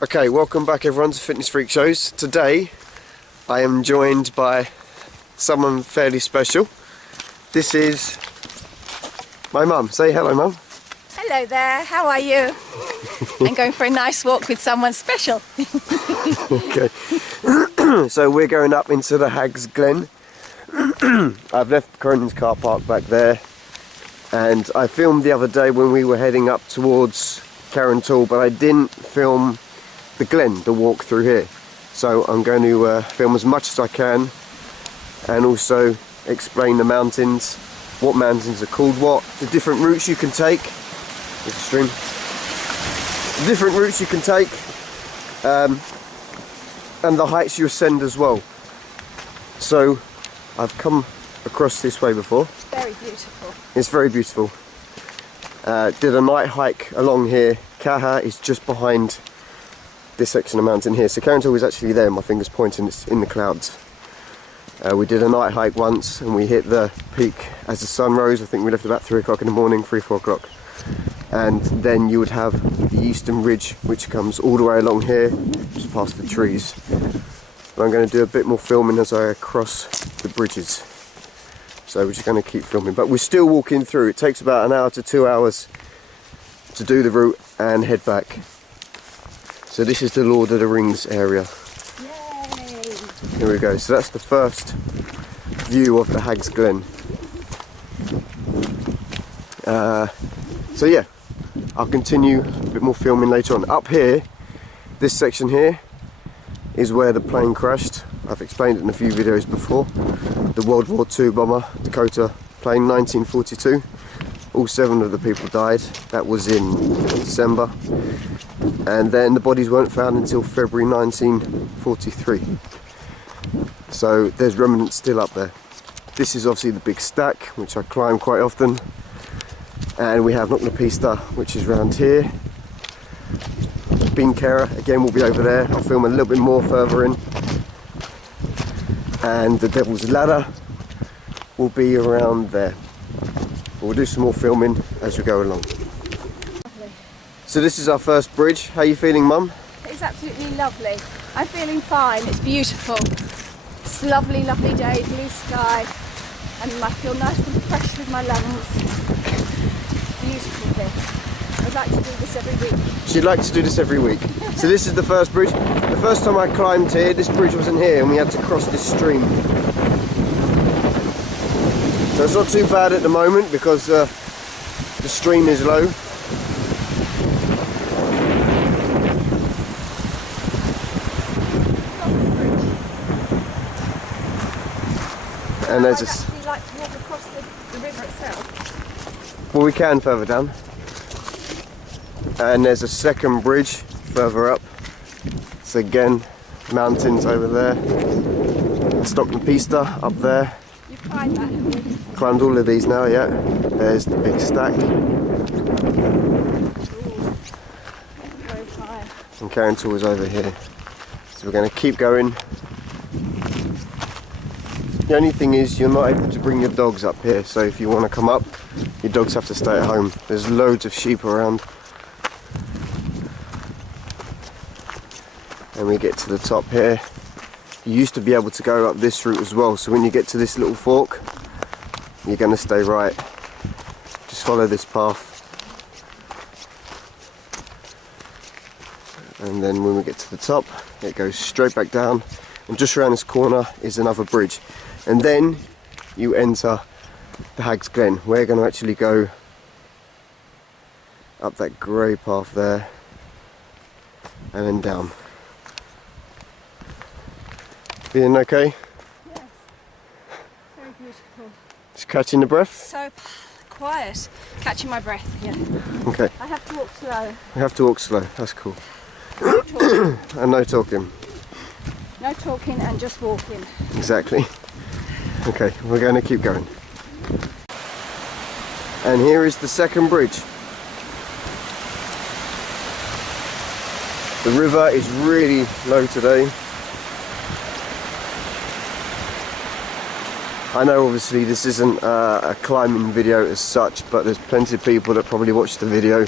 Okay, welcome back everyone to Fitness Freak Shows. Today I am joined by someone fairly special. This is my mum. Say hello, Mum. Hello there, how are you? I'm going for a nice walk with someone special. Okay, so we're going up into the Hags Glen. I've left Corinne's car park back there, and I filmed the other day when we were heading up towards Carrington, but I didn't film the Glen, the walk through here. So I'm going to film as much as I can and also explain the mountains, what mountains are called what, the different routes you can take, the stream, the different routes you can take, and the heights you ascend as well. So I've come across this way before. It's very beautiful. It's very beautiful. Did a night hike along here. Kaha is just behind this section of mountain here. So Carrington was actually there, my finger's pointing, it's in the clouds. We did a night hike once and we hit the peak as the sun rose. I think we left about 3 o'clock in the morning, 3-4 o'clock. And then you would have the eastern ridge which comes all the way along here, just past the trees. But I'm going to do a bit more filming as I cross the bridges. So we're just going to keep filming. But we're still walking through. It takes about an hour to 2 hours to do the route and head back. So this is the Lord of the Rings area. Yay! Here we go. So that's the first view of the Hags Glen. So yeah, I'll continue a bit more filming later on. Up here, this section here is where the plane crashed. I've explained it in a few videos before. The World War II bomber, Dakota plane, 1942. All 7 of the people died. That was in December. And then the bodies weren't found until February 1943. So there's remnants still up there. This is obviously the big stack, which I climb quite often. And we have Knockna Pista, which is round here. Beankera, again, will be over there. I'll film a little bit more further in. And the Devil's Ladder will be around there. We'll do some more filming as we go along. Lovely. So this is our first bridge. How are you feeling, Mum? It's absolutely lovely. I'm feeling fine, it's beautiful. It's a lovely, lovely day, blue sky, and I feel nice and fresh with my lungs. Beautiful thing. I'd like to do this every week. She'd like to do this every week. So this is the first bridge. The first time I climbed here, this bridge wasn't here and we had to cross this stream. So it's not too bad at the moment because the stream is low. And there's I'd actually like to walk across the river itself. well, we can further down. And there's a second bridge further up. So again, mountains over there. Knockna Pista up there. You've climbed that, haven't you? Climbed all of these now, yeah. There's the big stack. Very high. And Carrington was over here. So we're going to keep going. The only thing is you're not able to bring your dogs up here, so if you want to come up, your dogs have to stay at home. There's loads of sheep around. And we get to the top here. You used to be able to go up this route as well, so when you get to this little fork, you're going to stay right. Just follow this path. And then when we get to the top, it goes straight back down, and just around this corner is another bridge. And then you enter the Hags Glen. We're going to actually go up that grey path there and then down. Feeling okay? Yes. Very beautiful. Just catching the breath? So quiet. Catching my breath, yeah. Okay. I have to walk slow. We have to walk slow, that's cool. No talking. And no talking. No talking and just walking. Exactly. Okay, we're going to keep going. And here is the second bridge. The river is really low today. I know obviously this isn't a climbing video as such, but there's plenty of people that probably watch the video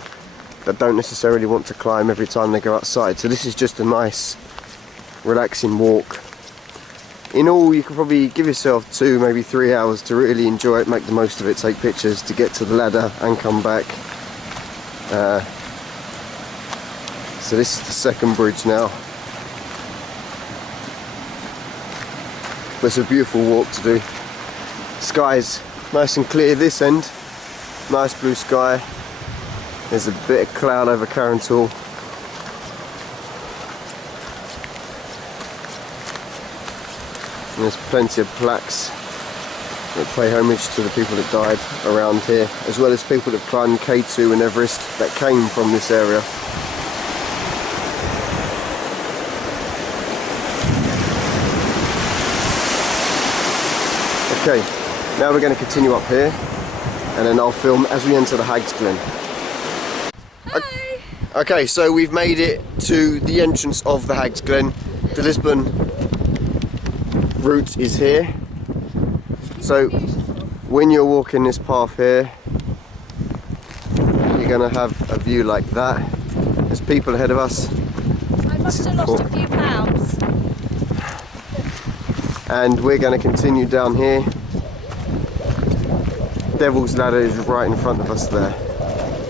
that don't necessarily want to climb every time they go outside. So this is just a nice, relaxing walk. In all, you can probably give yourself 2, maybe 3 hours to really enjoy it, make the most of it, take pictures, to get to the ladder and come back. So this is the second bridge now. But it's a beautiful walk to do. Sky's nice and clear this end. Nice blue sky. There's a bit of cloud over Carrington. And there's plenty of plaques that pay homage to the people that died around here, as well as people that climbed K2 and Everest that came from this area. Okay, now we're going to continue up here, and then I'll film as we enter the Hags Glen. Hi. Okay, so we've made it to the entrance of the Hags Glen. The Lisbon route is here. So when you're walking this path here, you're going to have a view like that. There's people ahead of us. I must have lost a few pounds. And we're going to continue down here. Devil's Ladder is right in front of us there.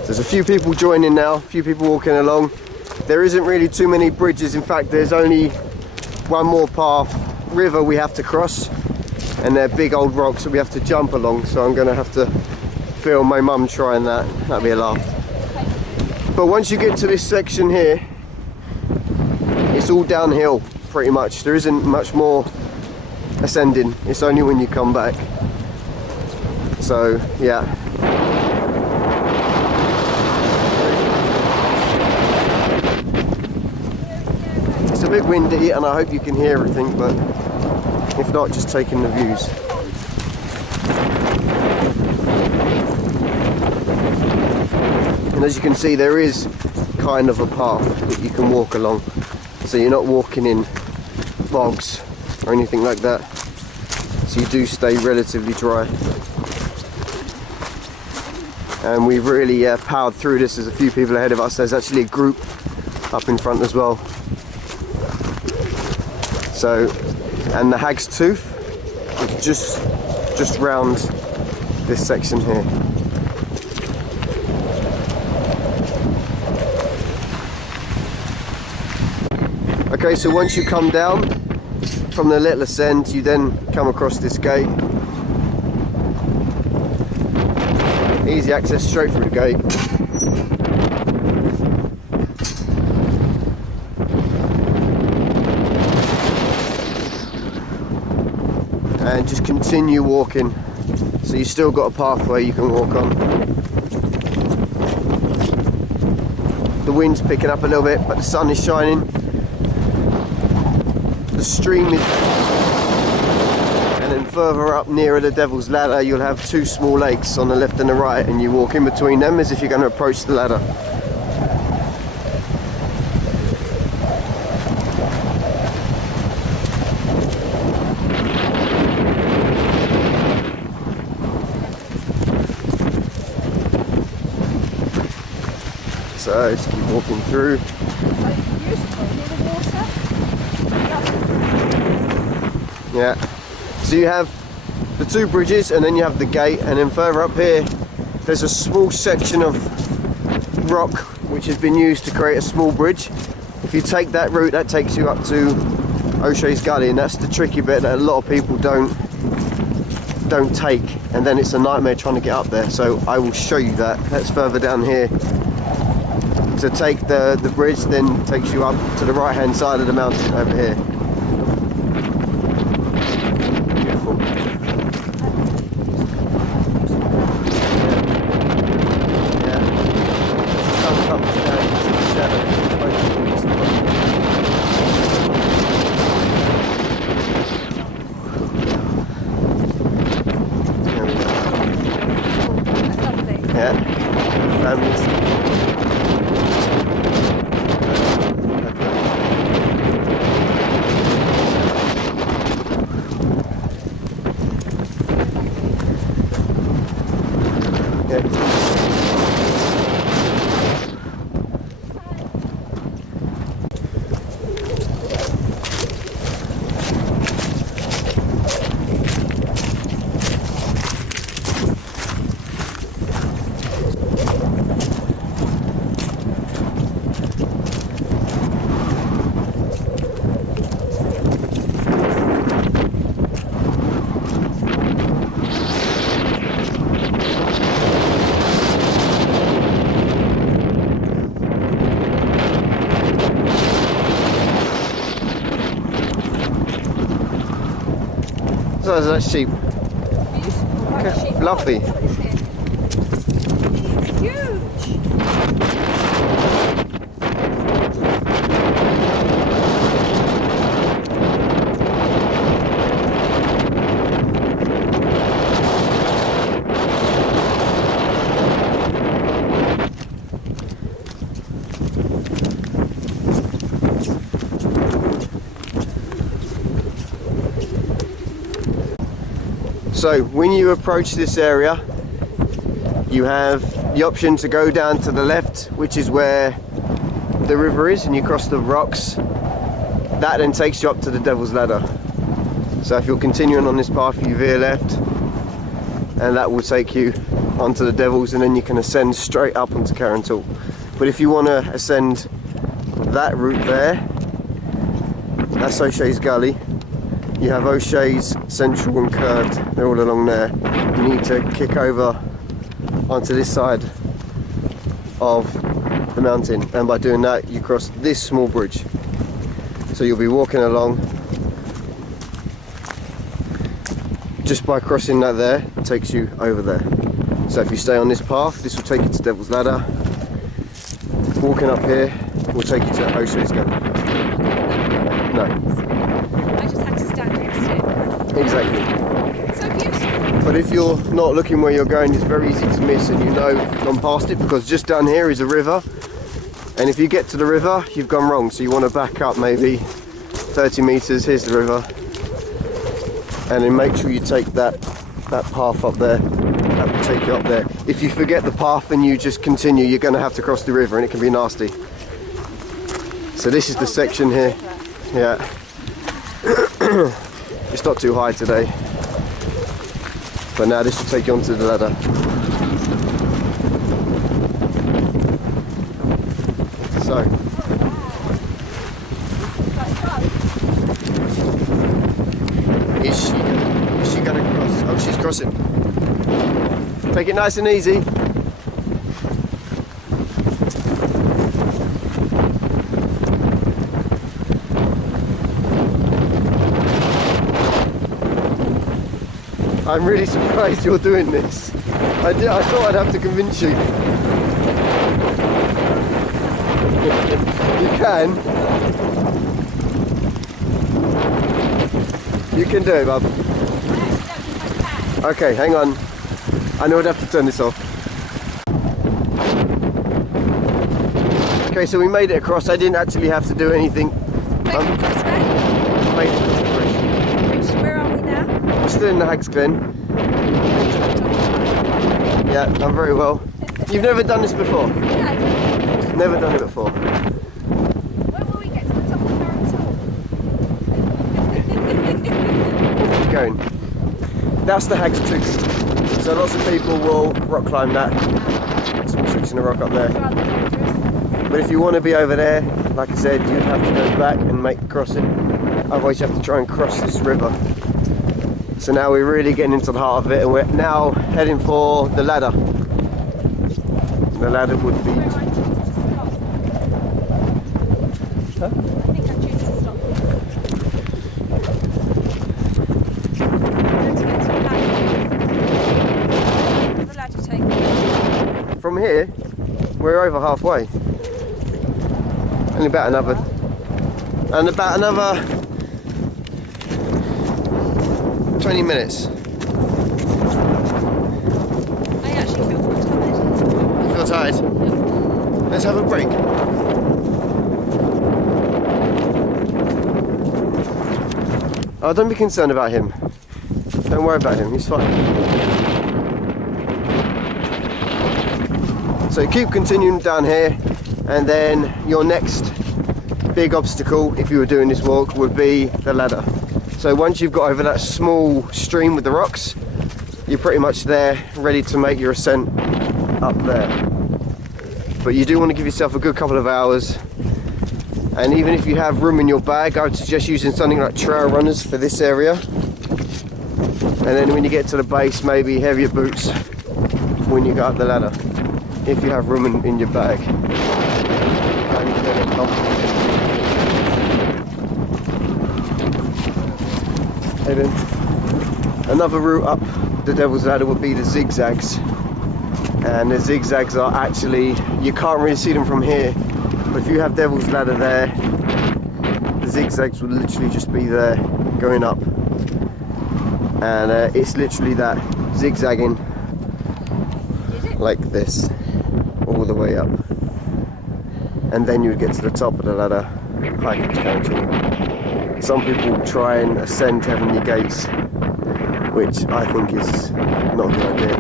There's a few people joining now, a few people walking along. There isn't really too many bridges. In fact, there's only one more river we have to cross, and they're big old rocks that we have to jump along. So I'm going to have to film my mum trying that. That'll be a laugh. But once you get to this section here, it's all downhill pretty much. There isn't much more ascending. It's only when you come back. So yeah. It's a bit windy and I hope you can hear everything, but if not, just take in the views. And as you can see, there is kind of a path that you can walk along, so you're not walking in bogs or anything like that, so you do stay relatively dry. And we've really powered through this. There's a few people ahead of us. There's actually a group up in front as well. So, and the Hag's Tooth is just round this section here. Okay, so once you come down from the little ascent, you then come across this gate. Easy access straight through the gate. And just continue walking. So you've still got a pathway you can walk on. The wind's picking up a little bit, but the sun is shining. The stream is, and then further up nearer the Devil's Ladder you'll have 2 small lakes on the left and the right, and you walk in between them as if you're going to approach the ladder. So just keep walking through. Beautiful. Near the water. Yeah, so you have the 2 bridges and then you have the gate, and then further up here there's a small section of rock which has been used to create a small bridge. If you take that route, that takes you up to O'Shea's Gully, and that's the tricky bit that a lot of people don't take, and then it's a nightmare trying to get up there. So I will show you that. That's further down here. To take the bridge then takes you up to the right hand side of the mountain over here. size is that sheep? Beautiful, like sheep. Fluffy. Oh, what is it? He's huge. So when you approach this area, you have the option to go down to the left, which is where the river is, and you cross the rocks. That then takes you up to the Devil's Ladder. So if you're continuing on this path, you veer left, and that will take you onto the Devil's, and then you can ascend straight up onto Carrington. But if you want to ascend that route there, that's O'Shea's Gully. You have O'Shea's Central and Curved, they're all along there. You need to kick over onto this side of the mountain, and by doing that you cross this small bridge. So you'll be walking along. Just by crossing that there, it takes you over there. So if you stay on this path, this will take you to Devil's Ladder. Walking up here will take you to O'Shea's Gully. No. Exactly. So beautiful. But if you're not looking where you're going, it's very easy to miss, and you know you've gone past it, because just down here is a river, and if you get to the river you've gone wrong, so you want to back up maybe 30 meters. Here's the river, and then make sure you take that path up there. That will take you up there. If you forget the path and you just continue, you're going to have to cross the river, and it can be nasty. So this is the section here. Yeah. It's not too high today, but now this will take you onto the ladder. So, is she going to cross? Oh, she's crossing. Take it nice and easy. I'm really surprised you're doing this. I thought I'd have to convince you. You can. You can do it, bub. Okay, hang on. I know I'd have to turn this off. Okay, so we made it across. I didn't actually have to do anything. Made it across the bridge. Where are we now? We're still in the Hags Glen. Yeah, done very well. You've never done this before? Yeah, Never done it before. when will we get to the top of the Keep going. That's the Hags Tooth. So lots of people will rock climb that. Small section of rock up there. But if you want to be over there, like I said, you'd have to go back and make the crossing. Otherwise you have to try and cross this river. So now we're really getting into the heart of it, and we're now heading for the ladder. The ladder would be... I think I choose to stop. The ladder take. From here, we're over halfway. Only about another 20 minutes. I actually feel quite tired. You feel tired? Let's have a break. Oh, don't be concerned about him. Don't worry about him, he's fine. So keep continuing down here, and then your next big obstacle, if you were doing this walk, would be the ladder. So once you've got over that small stream with the rocks, you're pretty much there, ready to make your ascent up there. But you do want to give yourself a good couple of hours, and even if you have room in your bag, I would suggest using something like trail runners for this area. And then when you get to the base, maybe heavier boots when you go up the ladder, if you have room in your bag. And you can get comfortable. Hey Ben. Another route up the Devil's Ladder would be the zigzags, and the zigzags are actually, you can't really see them from here, but if you have Devil's Ladder there, the zigzags will literally just be there going up, and it's literally that zigzagging like this all the way up, and then you would get to the top of the ladder, hike up to Council. Some people try and ascend Heavenly Gates, which I think is not a good idea.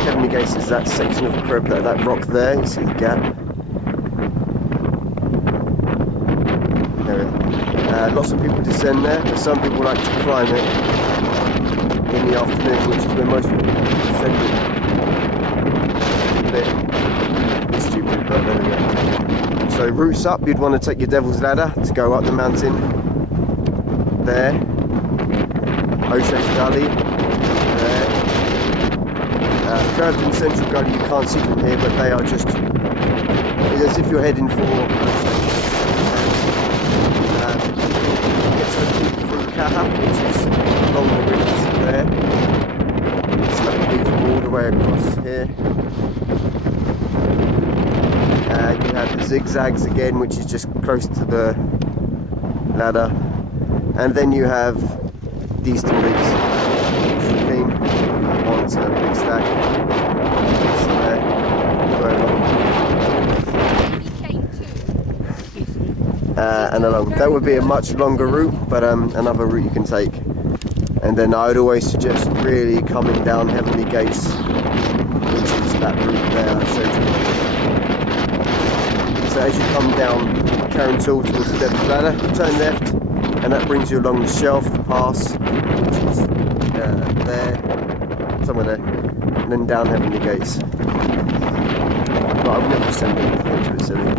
Heavenly Gates is that section of crib, that rock there, you see the gap. There it is. Lots of people descend there, but some people like to climb it in the afternoon, which is when most people descend it. It's a bit stupid, but there we go. So routes up, you'd want to take your Devil's Ladder to go up the mountain. There. O'Shea's Gully. There. Curved and Central Gully you can't see from here, but they are just as if you're heading for get to the peak through Caha, which is along the ridges there. It's like beautiful all the way across here. You have the zigzags again, which is just close to the ladder, and then you have these two leads. Clean onto a big stack. And along. That would be a much longer route, but another route you can take. And then I would always suggest really coming down Heavenly Gates, which is that route there I showed you. So as you come down Carrington towards the Devil's Ladder, turn left, and that brings you along the Shelf Pass, which is there, somewhere there, and then down Heavenly Gates. But I've never ascended it, it's a bit silly.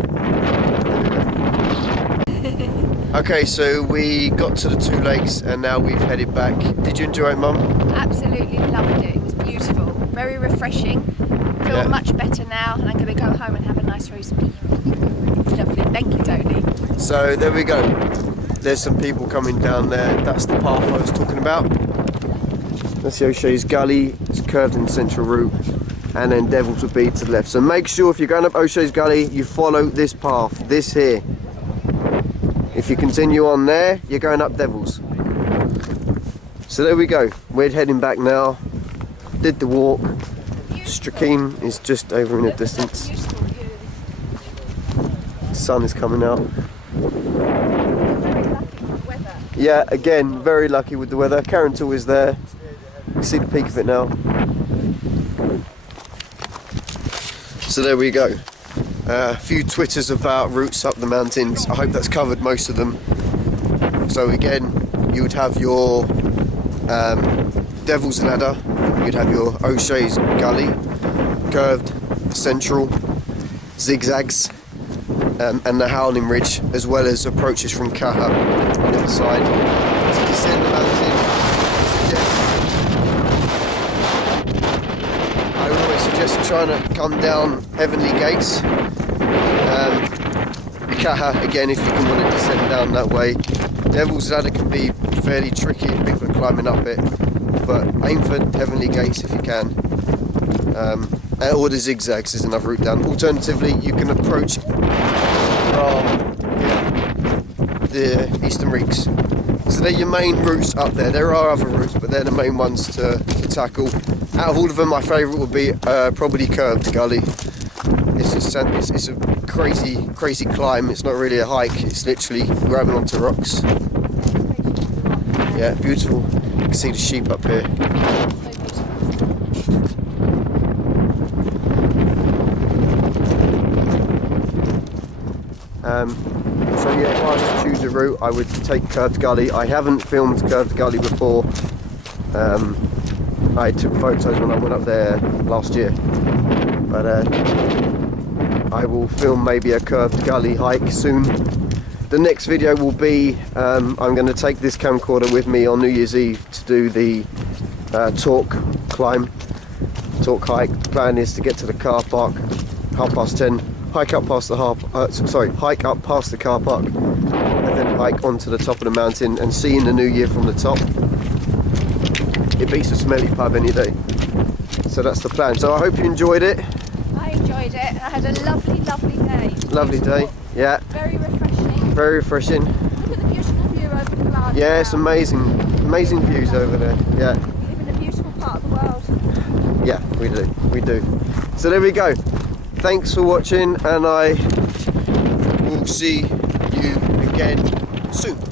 Okay, so we got to the two lakes and now we've headed back. Did you enjoy it, Mum? Absolutely loved it. It was beautiful, very refreshing. Feel much better now, and I'm going to go home and have a nice roast beef. It's lovely. Thank you, Tony. So there we go. There's some people coming down there. That's the path I was talking about. That's the O'Shea's Gully. It's curved in the central route, and then Devil's would be to the left. So make sure if you're going up O'Shea's Gully, you follow this path, this here. If you continue on there, you're going up Devil's. So there we go. We're heading back now. Did the walk. Strakeen is just over in the distance. The sun is coming out. Yeah, again, very lucky with the weather. Carrington is there. You see the peak of it now. So there we go. A few twitters about routes up the mountains. I hope that's covered most of them. So again, you would have your Devil's Ladder, you'd have your O'Shea's Gully, curved, central, zigzags, and the Howling Ridge, as well as approaches from Caha on the other side. To descend the mountain, I would always suggest trying to come down Heavenly Gates. Caha, again, if you can want to descend down that way. Devil's Ladder can be fairly tricky if people are climbing up it, but aim for Heavenly Gates if you can. Or the zigzags is another route down. Alternatively, you can approach from the Eastern Reeks. So they're your main routes up there. There are other routes, but they're the main ones to tackle. Out of all of them, my favourite would be probably Curved Gully. It's a crazy climb. It's not really a hike. It's literally grabbing onto rocks. Yeah, beautiful. You can see the sheep up here. So yeah, if I was to choose a route, I would take Curved Gully. I haven't filmed Curved Gully before. I took photos when I went up there last year, but I will film maybe a Curved Gully hike soon. The next video will be, I'm going to take this camcorder with me on New Year's Eve to do the Talk climb, Talk hike. The plan is to get to the car park 10:30, hike up past the hike up past the car park, and then hike onto the top of the mountain and see in the new year from the top. it beats a smelly pub any day. So that's the plan. So I hope you enjoyed it. I enjoyed it. I had a lovely, lovely day. Lovely day. Yeah. Very refreshing. Very refreshing. Look at the beautiful view over the garden. Yeah, it's amazing. Amazing views over there. Yeah. We live in a beautiful part of the world. Yeah, we do. We do. So there we go. Thanks for watching, and I will see you again soon.